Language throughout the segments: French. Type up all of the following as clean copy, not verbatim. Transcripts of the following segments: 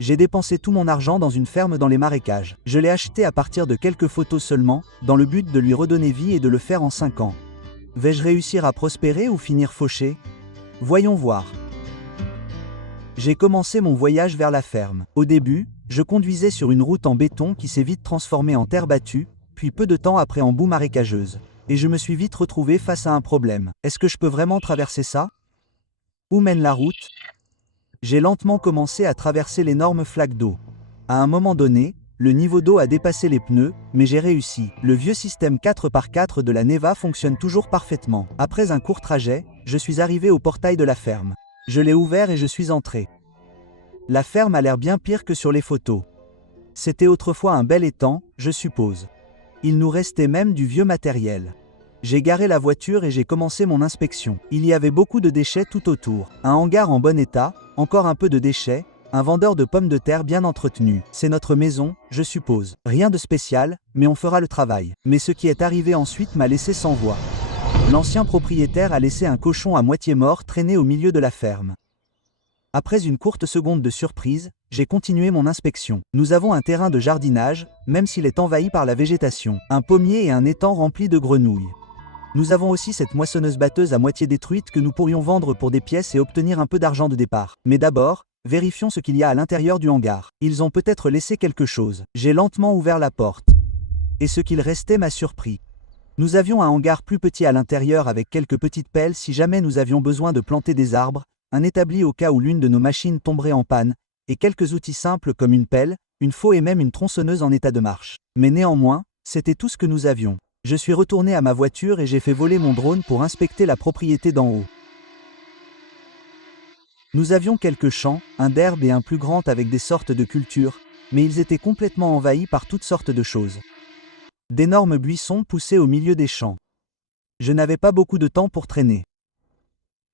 J'ai dépensé tout mon argent dans une ferme dans les marécages. Je l'ai acheté à partir de quelques photos seulement, dans le but de lui redonner vie et de le faire en 5 ans. Vais-je réussir à prospérer ou finir fauché? Voyons voir. J'ai commencé mon voyage vers la ferme. Au début, je conduisais sur une route en béton qui s'est vite transformée en terre battue, puis peu de temps après en boue marécageuse. Et je me suis vite retrouvé face à un problème. Est-ce que je peux vraiment traverser ça? Où mène la route? J'ai lentement commencé à traverser l'énorme flaque d'eau. À un moment donné, le niveau d'eau a dépassé les pneus, mais j'ai réussi. Le vieux système 4x4 de la Neva fonctionne toujours parfaitement. Après un court trajet, je suis arrivé au portail de la ferme. Je l'ai ouvert et je suis entré. La ferme a l'air bien pire que sur les photos. C'était autrefois un bel étang, je suppose. Il nous restait même du vieux matériel. J'ai garé la voiture et j'ai commencé mon inspection. Il y avait beaucoup de déchets tout autour. Un hangar en bon état, encore un peu de déchets, un vendeur de pommes de terre bien entretenu. C'est notre maison, je suppose. Rien de spécial, mais on fera le travail. Mais ce qui est arrivé ensuite m'a laissé sans voix. L'ancien propriétaire a laissé un cochon à moitié mort traîner au milieu de la ferme. Après une courte seconde de surprise, j'ai continué mon inspection. Nous avons un terrain de jardinage, même s'il est envahi par la végétation, un pommier et un étang rempli de grenouilles. Nous avons aussi cette moissonneuse-batteuse à moitié détruite que nous pourrions vendre pour des pièces et obtenir un peu d'argent de départ. Mais d'abord, vérifions ce qu'il y a à l'intérieur du hangar. Ils ont peut-être laissé quelque chose. J'ai lentement ouvert la porte. Et ce qu'il restait m'a surpris. Nous avions un hangar plus petit à l'intérieur avec quelques petites pelles si jamais nous avions besoin de planter des arbres, un établi au cas où l'une de nos machines tomberait en panne, et quelques outils simples comme une pelle, une faux et même une tronçonneuse en état de marche. Mais néanmoins, c'était tout ce que nous avions. Je suis retourné à ma voiture et j'ai fait voler mon drone pour inspecter la propriété d'en haut. Nous avions quelques champs, un d'herbe et un plus grand avec des sortes de cultures, mais ils étaient complètement envahis par toutes sortes de choses. D'énormes buissons poussaient au milieu des champs. Je n'avais pas beaucoup de temps pour traîner.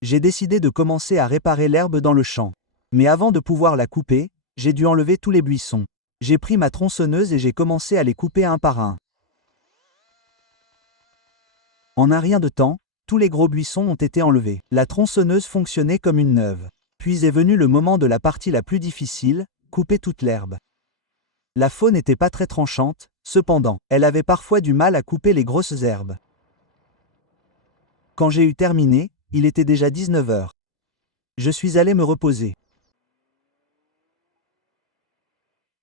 J'ai décidé de commencer à réparer l'herbe dans le champ. Mais avant de pouvoir la couper, j'ai dû enlever tous les buissons. J'ai pris ma tronçonneuse et j'ai commencé à les couper un par un. En un rien de temps, tous les gros buissons ont été enlevés. La tronçonneuse fonctionnait comme une neuve. Puis est venu le moment de la partie la plus difficile, couper toute l'herbe. La faux n'était pas très tranchante, cependant, elle avait parfois du mal à couper les grosses herbes. Quand j'ai eu terminé, il était déjà 19 heures. Je suis allé me reposer.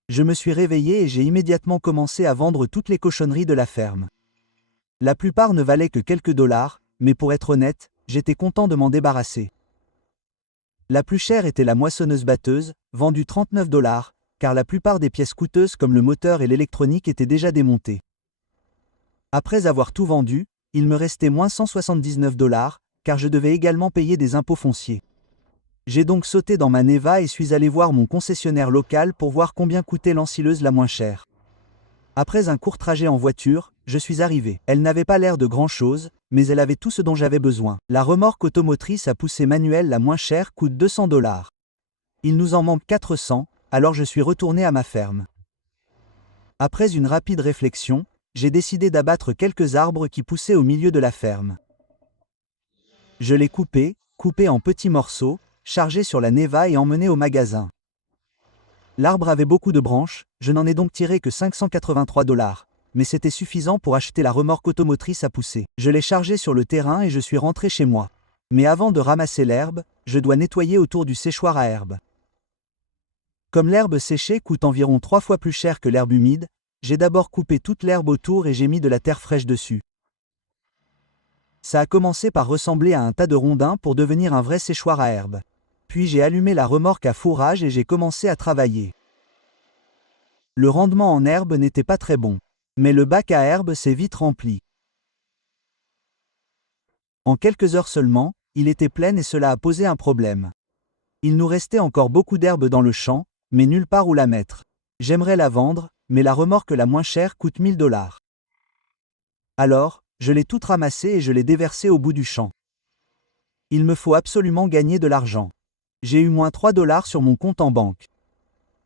Je me suis réveillé et j'ai immédiatement commencé à vendre toutes les cochonneries de la ferme. La plupart ne valaient que quelques dollars, mais pour être honnête, j'étais content de m'en débarrasser. La plus chère était la moissonneuse-batteuse, vendue 39 $, car la plupart des pièces coûteuses comme le moteur et l'électronique étaient déjà démontées. Après avoir tout vendu, il me restait moins 179 $, car je devais également payer des impôts fonciers. J'ai donc sauté dans ma Neva et suis allé voir mon concessionnaire local pour voir combien coûtait l'ensileuse la moins chère. Après un court trajet en voiture, je suis arrivé. Elle n'avait pas l'air de grand-chose, mais elle avait tout ce dont j'avais besoin. La remorque automotrice à poussée manuelle la moins chère coûte 200 $. Il nous en manque 400, alors je suis retourné à ma ferme. Après une rapide réflexion, j'ai décidé d'abattre quelques arbres qui poussaient au milieu de la ferme. Je les coupais en petits morceaux, chargés sur la Neva et emmenés au magasin. L'arbre avait beaucoup de branches, je n'en ai donc tiré que 583 $, mais c'était suffisant pour acheter la remorque automotrice à pousser. Je l'ai chargée sur le terrain et je suis rentré chez moi. Mais avant de ramasser l'herbe, je dois nettoyer autour du séchoir à herbe. Comme l'herbe séchée coûte environ 3 fois plus cher que l'herbe humide, j'ai d'abord coupé toute l'herbe autour et j'ai mis de la terre fraîche dessus. Ça a commencé par ressembler à un tas de rondins pour devenir un vrai séchoir à herbe. Puis j'ai allumé la remorque à fourrage et j'ai commencé à travailler. Le rendement en herbe n'était pas très bon, mais le bac à herbe s'est vite rempli. En quelques heures seulement, il était plein et cela a posé un problème. Il nous restait encore beaucoup d'herbe dans le champ, mais nulle part où la mettre. J'aimerais la vendre, mais la remorque la moins chère coûte 1000 $. Alors, je l'ai toute ramassée et je l'ai déversée au bout du champ. Il me faut absolument gagner de l'argent. J'ai eu moins 3 $ sur mon compte en banque.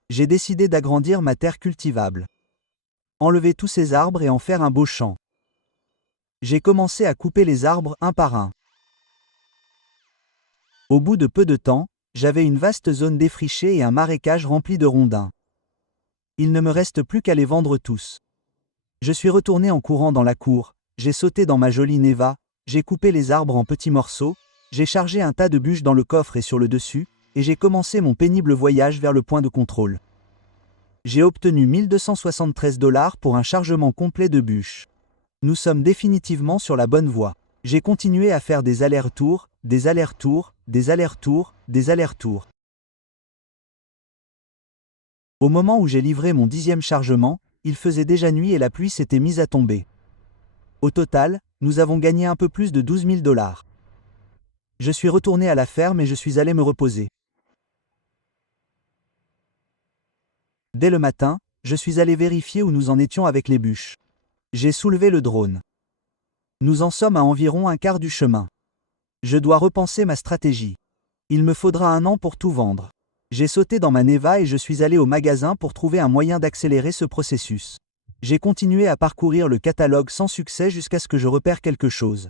J'ai décidé d'agrandir ma terre cultivable. Enlever tous ces arbres et en faire un beau champ. J'ai commencé à couper les arbres un par un. Au bout de peu de temps, J'avais une vaste zone défrichée et un marécage rempli de rondins. Il ne me reste plus qu'à les vendre tous. Je suis retourné en courant dans la cour, j'ai sauté dans ma jolie Neva, j'ai coupé les arbres en petits morceaux, j'ai chargé un tas de bûches dans le coffre et sur le dessus, et j'ai commencé mon pénible voyage vers le point de contrôle. J'ai obtenu 1273 $ pour un chargement complet de bûches. Nous sommes définitivement sur la bonne voie. J'ai continué à faire des allers-retours, des allers-retours, des allers-retours, des allers-retours. Au moment où j'ai livré mon 10e chargement, il faisait déjà nuit et la pluie s'était mise à tomber. Au total, nous avons gagné un peu plus de 12 000 $. Je suis retourné à la ferme et je suis allé me reposer. Dès le matin, je suis allé vérifier où nous en étions avec les bûches. J'ai soulevé le drone. Nous en sommes à environ un quart du chemin. Je dois repenser ma stratégie. Il me faudra 1 an pour tout vendre. J'ai sauté dans ma Neva et je suis allé au magasin pour trouver un moyen d'accélérer ce processus. J'ai continué à parcourir le catalogue sans succès jusqu'à ce que je repère quelque chose.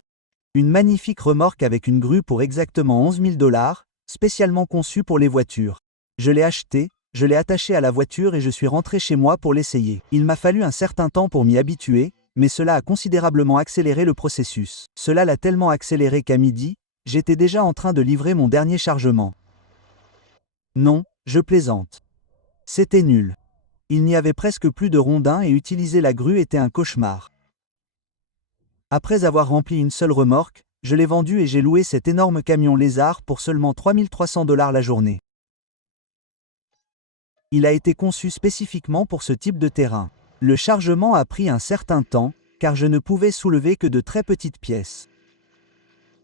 Une magnifique remorque avec une grue pour exactement 11 000 $, spécialement conçue pour les voitures. Je l'ai achetée, je l'ai attachée à la voiture et je suis rentré chez moi pour l'essayer. Il m'a fallu un certain temps pour m'y habituer, mais cela a considérablement accéléré le processus. Cela l'a tellement accéléré qu'à midi, j'étais déjà en train de livrer mon dernier chargement. Non, je plaisante. C'était nul. Il n'y avait presque plus de rondins et utiliser la grue était un cauchemar. Après avoir rempli une seule remorque, je l'ai vendu et j'ai loué cet énorme camion lézard pour seulement 3 300 $ la journée. Il a été conçu spécifiquement pour ce type de terrain. Le chargement a pris un certain temps, car je ne pouvais soulever que de très petites pièces.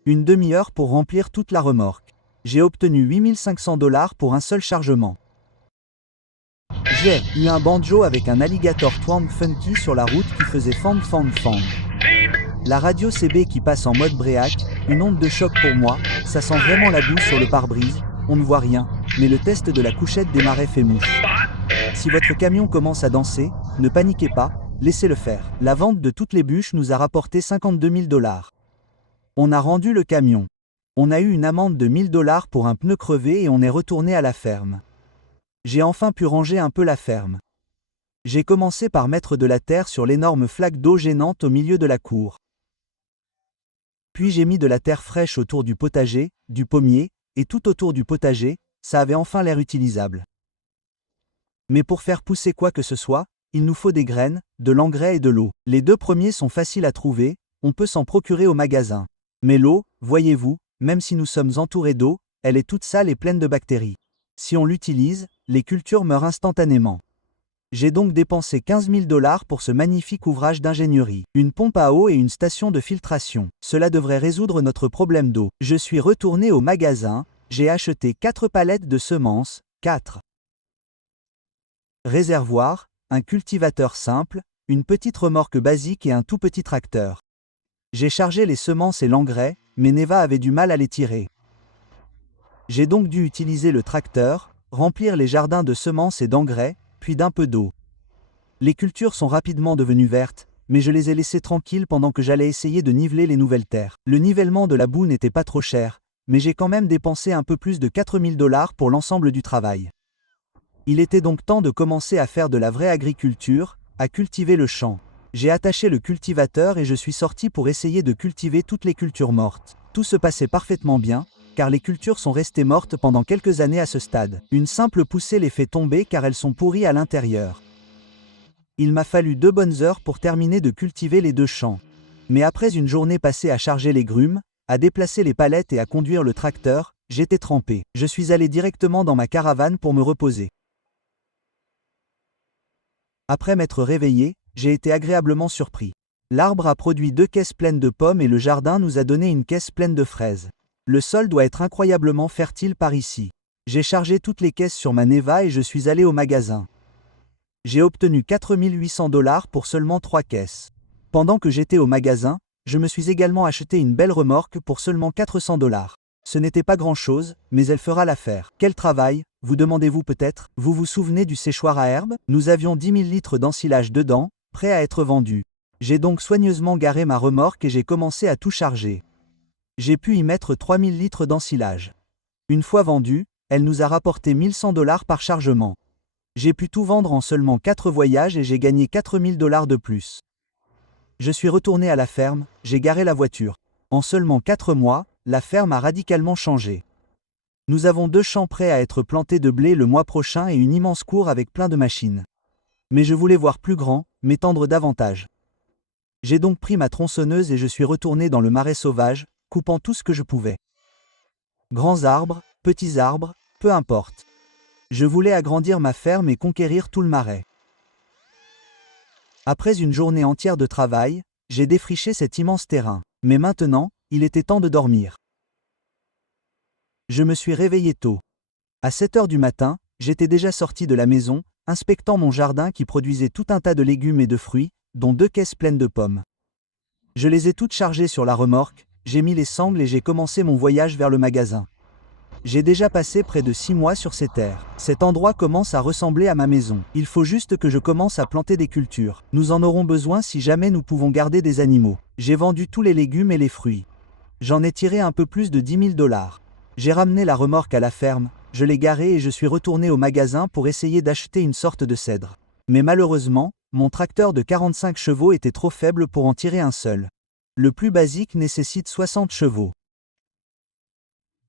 Une demi-heure pour remplir toute la remorque. J'ai obtenu 8 500 $ pour un seul chargement. J'ai eu un banjo avec un alligator twang funky sur la route qui faisait fang fang fang. La radio CB qui passe en mode bréac, une onde de choc pour moi, ça sent vraiment la boue sur le pare-brise, on ne voit rien, mais le test de la couchette des marais fait mouche. Si votre camion commence à danser, ne paniquez pas, laissez-le faire. La vente de toutes les bûches nous a rapporté 52 000 $. On a rendu le camion. On a eu une amende de 1 000 $ pour un pneu crevé et on est retourné à la ferme. J'ai enfin pu ranger un peu la ferme. J'ai commencé par mettre de la terre sur l'énorme flaque d'eau gênante au milieu de la cour. Puis j'ai mis de la terre fraîche autour du potager, du pommier, et tout autour du potager, ça avait enfin l'air utilisable. Mais pour faire pousser quoi que ce soit, il nous faut des graines, de l'engrais et de l'eau. Les 2 premiers sont faciles à trouver, on peut s'en procurer au magasin. Mais l'eau, voyez-vous, même si nous sommes entourés d'eau, elle est toute sale et pleine de bactéries. Si on l'utilise, les cultures meurent instantanément. J'ai donc dépensé 15 000 $ pour ce magnifique ouvrage d'ingénierie. Une pompe à eau et une station de filtration. Cela devrait résoudre notre problème d'eau. Je suis retourné au magasin, j'ai acheté 4 palettes de semences, 4 réservoirs, un cultivateur simple, une petite remorque basique et un tout petit tracteur. J'ai chargé les semences et l'engrais, mais Neva avait du mal à les tirer. J'ai donc dû utiliser le tracteur, remplir les jardins de semences et d'engrais, puis d'un peu d'eau. Les cultures sont rapidement devenues vertes, mais je les ai laissées tranquilles pendant que j'allais essayer de niveler les nouvelles terres. Le nivellement de la boue n'était pas trop cher, mais j'ai quand même dépensé un peu plus de 4 000 $ pour l'ensemble du travail. Il était donc temps de commencer à faire de la vraie agriculture, à cultiver le champ. J'ai attaché le cultivateur et je suis sorti pour essayer de cultiver toutes les cultures mortes. Tout se passait parfaitement bien, car les cultures sont restées mortes pendant quelques années à ce stade. Une simple poussée les fait tomber car elles sont pourries à l'intérieur. Il m'a fallu 2 bonnes heures pour terminer de cultiver les 2 champs. Mais après une journée passée à charger les grumes, à déplacer les palettes et à conduire le tracteur, j'étais trempé. Je suis allé directement dans ma caravane pour me reposer. Après m'être réveillé, j'ai été agréablement surpris. L'arbre a produit 2 caisses pleines de pommes et le jardin nous a donné une caisse pleine de fraises. Le sol doit être incroyablement fertile par ici. J'ai chargé toutes les caisses sur ma Neva et je suis allé au magasin. J'ai obtenu 4 800 $ pour seulement 3 caisses. Pendant que j'étais au magasin, je me suis également acheté une belle remorque pour seulement 400 $. Ce n'était pas grand-chose, mais elle fera l'affaire. Quel travail, vous demandez-vous peut-être? Vous vous souvenez du séchoir à herbe? Nous avions 10 000 litres d'ensilage dedans, prêt à être vendu. J'ai donc soigneusement garé ma remorque et j'ai commencé à tout charger. J'ai pu y mettre 3 000 litres d'ensilage. Une fois vendu, Elle nous a rapporté 1100 $ par chargement. J'ai pu tout vendre en seulement 4 voyages et j'ai gagné 4000 $ de plus. Je suis retourné à la ferme, j'ai garé la voiture. En seulement 4 mois, la ferme a radicalement changé. Nous avons 2 champs prêts à être plantés de blé le mois prochain et une immense cour avec plein de machines. Mais je voulais voir plus grand, m'étendre davantage. J'ai donc pris ma tronçonneuse et je suis retourné dans le marais sauvage, coupant tout ce que je pouvais. Grands arbres, petits arbres, peu importe. Je voulais agrandir ma ferme et conquérir tout le marais. Après une journée entière de travail, j'ai défriché cet immense terrain. Mais maintenant, il était temps de dormir. Je me suis réveillé tôt. À 7 heures du matin, j'étais déjà sorti de la maison, inspectant mon jardin qui produisait tout un tas de légumes et de fruits, dont 2 caisses pleines de pommes. Je les ai toutes chargées sur la remorque, j'ai mis les sangles et j'ai commencé mon voyage vers le magasin. J'ai déjà passé près de 6 mois sur ces terres. Cet endroit commence à ressembler à ma maison. Il faut juste que je commence à planter des cultures. Nous en aurons besoin si jamais nous pouvons garder des animaux. J'ai vendu tous les légumes et les fruits. J'en ai tiré un peu plus de 10 000 $. J'ai ramené la remorque à la ferme, je l'ai garée et je suis retourné au magasin pour essayer d'acheter une sorte de cèdre. Mais malheureusement, mon tracteur de 45 chevaux était trop faible pour en tirer un seul. Le plus basique nécessite 60 chevaux.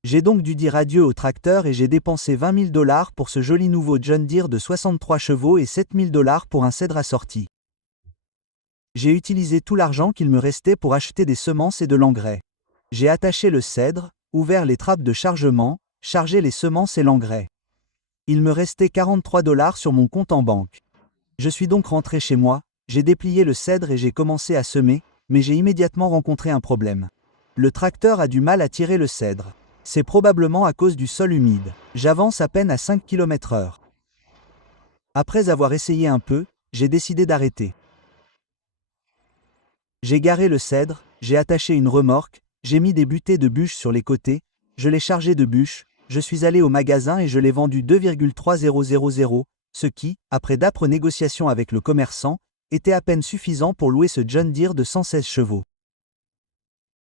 J'ai donc dû dire adieu au tracteur et j'ai dépensé 20 000 $ pour ce joli nouveau John Deere de 63 chevaux et 7 000 $ pour un cèdre assorti. J'ai utilisé tout l'argent qu'il me restait pour acheter des semences et de l'engrais. J'ai attaché le cèdre, ouvert les trappes de chargement, chargé les semences et l'engrais. Il me restait 43 $ sur mon compte en banque. Je suis donc rentré chez moi, j'ai déplié le cèdre et j'ai commencé à semer, mais j'ai immédiatement rencontré un problème. Le tracteur a du mal à tirer le cèdre. C'est probablement à cause du sol humide. J'avance à peine à 5 km/h. Après avoir essayé un peu, j'ai décidé d'arrêter. J'ai garé le cèdre, j'ai attaché une remorque, j'ai mis des butées de bûches sur les côtés, je l'ai chargé de bûches, je suis allé au magasin et je l'ai vendu 2,3000, ce qui, après d'âpres négociations avec le commerçant, était à peine suffisant pour louer ce John Deere de 116 chevaux.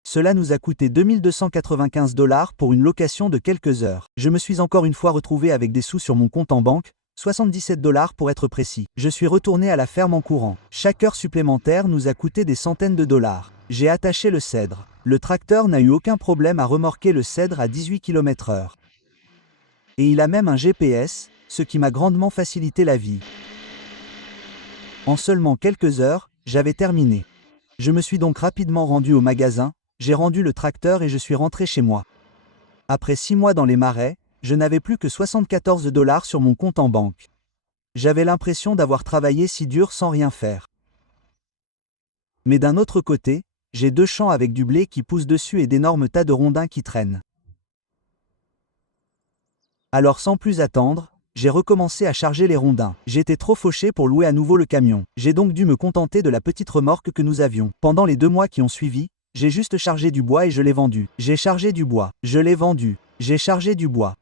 Cela nous a coûté 2295 $ pour une location de quelques heures. Je me suis encore une fois retrouvé avec des sous sur mon compte en banque, 77 $ pour être précis. Je suis retourné à la ferme en courant. Chaque heure supplémentaire nous a coûté des centaines de dollars. J'ai attaché le cèdre. Le tracteur n'a eu aucun problème à remorquer le cèdre à 18 km/h. Et il a même un GPS, ce qui m'a grandement facilité la vie. En seulement quelques heures, j'avais terminé. Je me suis donc rapidement rendu au magasin, j'ai rendu le tracteur et je suis rentré chez moi. Après 6 mois dans les marais, je n'avais plus que 74 $ sur mon compte en banque. J'avais l'impression d'avoir travaillé si dur sans rien faire. Mais d'un autre côté, j'ai 2 champs avec du blé qui pousse dessus et d'énormes tas de rondins qui traînent. Alors sans plus attendre, j'ai recommencé à charger les rondins. J'étais trop fauché pour louer à nouveau le camion. J'ai donc dû me contenter de la petite remorque que nous avions. Pendant les 2 mois qui ont suivi, j'ai juste chargé du bois et je l'ai vendu. J'ai chargé du bois. Je l'ai vendu. J'ai chargé du bois.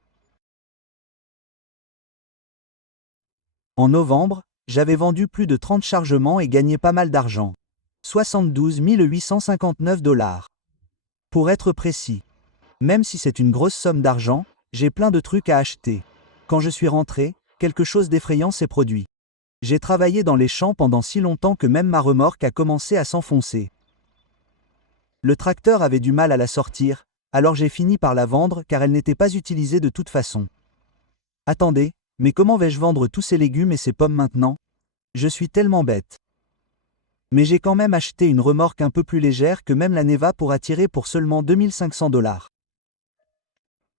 En novembre, j'avais vendu plus de 30 chargements et gagné pas mal d'argent. 72 859 $. Pour être précis. Même si c'est une grosse somme d'argent, j'ai plein de trucs à acheter. Quand je suis rentré, quelque chose d'effrayant s'est produit. J'ai travaillé dans les champs pendant si longtemps que même ma remorque a commencé à s'enfoncer. Le tracteur avait du mal à la sortir, alors j'ai fini par la vendre car elle n'était pas utilisée de toute façon. Attendez, mais comment vais-je vendre tous ces légumes et ces pommes maintenant? Je suis tellement bête. Mais j'ai quand même acheté une remorque un peu plus légère que même la Neva pourra tirer pour seulement 2500 $.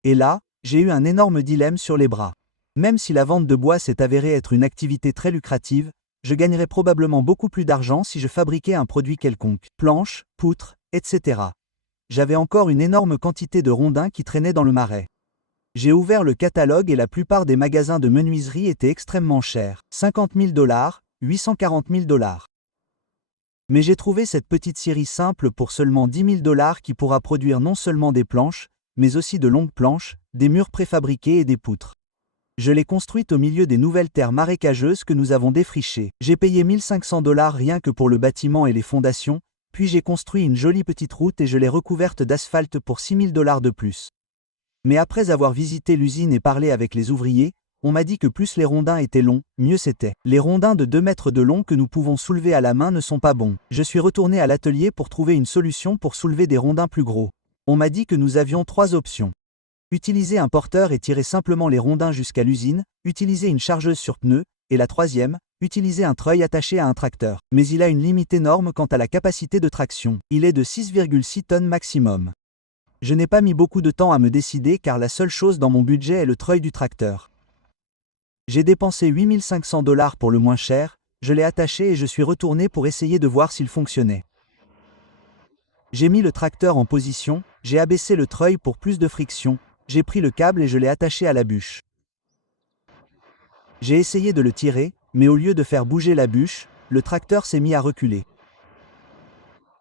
Et là, j'ai eu un énorme dilemme sur les bras. Même si la vente de bois s'est avérée être une activité très lucrative, je gagnerais probablement beaucoup plus d'argent si je fabriquais un produit quelconque. Planches, poutres, etc. J'avais encore une énorme quantité de rondins qui traînaient dans le marais. J'ai ouvert le catalogue et la plupart des magasins de menuiserie étaient extrêmement chers. 50 000 $, 840 000 $. Mais j'ai trouvé cette petite scierie simple pour seulement 10 000 $ qui pourra produire non seulement des planches, mais aussi de longues planches, des murs préfabriqués et des poutres. Je l'ai construite au milieu des nouvelles terres marécageuses que nous avons défrichées. J'ai payé 1500 $ rien que pour le bâtiment et les fondations, puis j'ai construit une jolie petite route et je l'ai recouverte d'asphalte pour 6 000 $ de plus. Mais après avoir visité l'usine et parlé avec les ouvriers, on m'a dit que plus les rondins étaient longs, mieux c'était. Les rondins de 2 mètres de long que nous pouvons soulever à la main ne sont pas bons. Je suis retourné à l'atelier pour trouver une solution pour soulever des rondins plus gros. On m'a dit que nous avions 3 options. Utiliser un porteur et tirer simplement les rondins jusqu'à l'usine, utiliser une chargeuse sur pneu, et la troisième, utiliser un treuil attaché à un tracteur. Mais il a une limite énorme quant à la capacité de traction. Il est de 6,6 tonnes maximum. Je n'ai pas mis beaucoup de temps à me décider car la seule chose dans mon budget est le treuil du tracteur. J'ai dépensé 8 500 $ pour le moins cher, je l'ai attaché et je suis retourné pour essayer de voir s'il fonctionnait. J'ai mis le tracteur en position, j'ai abaissé le treuil pour plus de friction, j'ai pris le câble et je l'ai attaché à la bûche. J'ai essayé de le tirer, mais au lieu de faire bouger la bûche, le tracteur s'est mis à reculer.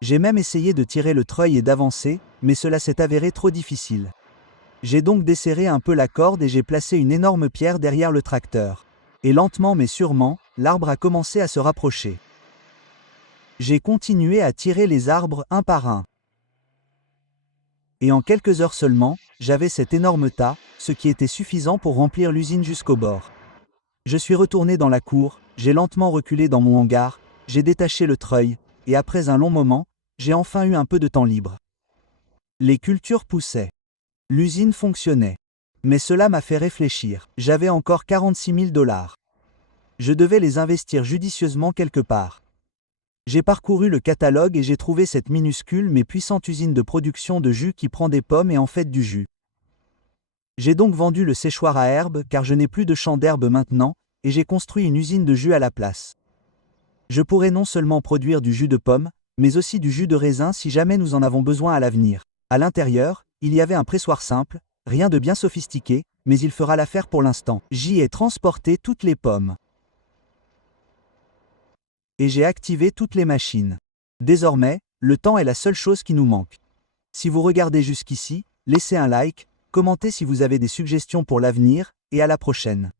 J'ai même essayé de tirer le treuil et d'avancer, mais cela s'est avéré trop difficile. J'ai donc desserré un peu la corde et j'ai placé une énorme pierre derrière le tracteur. Et lentement mais sûrement, l'arbre a commencé à se rapprocher. J'ai continué à tirer les arbres un par un. Et en quelques heures seulement, j'avais cet énorme tas, ce qui était suffisant pour remplir l'usine jusqu'au bord. Je suis retourné dans la cour, j'ai lentement reculé dans mon hangar, j'ai détaché le treuil, et après un long moment, j'ai enfin eu un peu de temps libre. Les cultures poussaient. L'usine fonctionnait. Mais cela m'a fait réfléchir. J'avais encore 46 000 $. Je devais les investir judicieusement quelque part. J'ai parcouru le catalogue et j'ai trouvé cette minuscule mais puissante usine de production de jus qui prend des pommes et en fait du jus. J'ai donc vendu le séchoir à herbe car je n'ai plus de champ d'herbe maintenant, et j'ai construit une usine de jus à la place. Je pourrais non seulement produire du jus de pomme, mais aussi du jus de raisin si jamais nous en avons besoin à l'avenir. À l'intérieur, il y avait un pressoir simple, rien de bien sophistiqué, mais il fera l'affaire pour l'instant. J'y ai transporté toutes les pommes. Et j'ai activé toutes les machines. Désormais, le temps est la seule chose qui nous manque. Si vous regardez jusqu'ici, laissez un like, commentez si vous avez des suggestions pour l'avenir, et à la prochaine.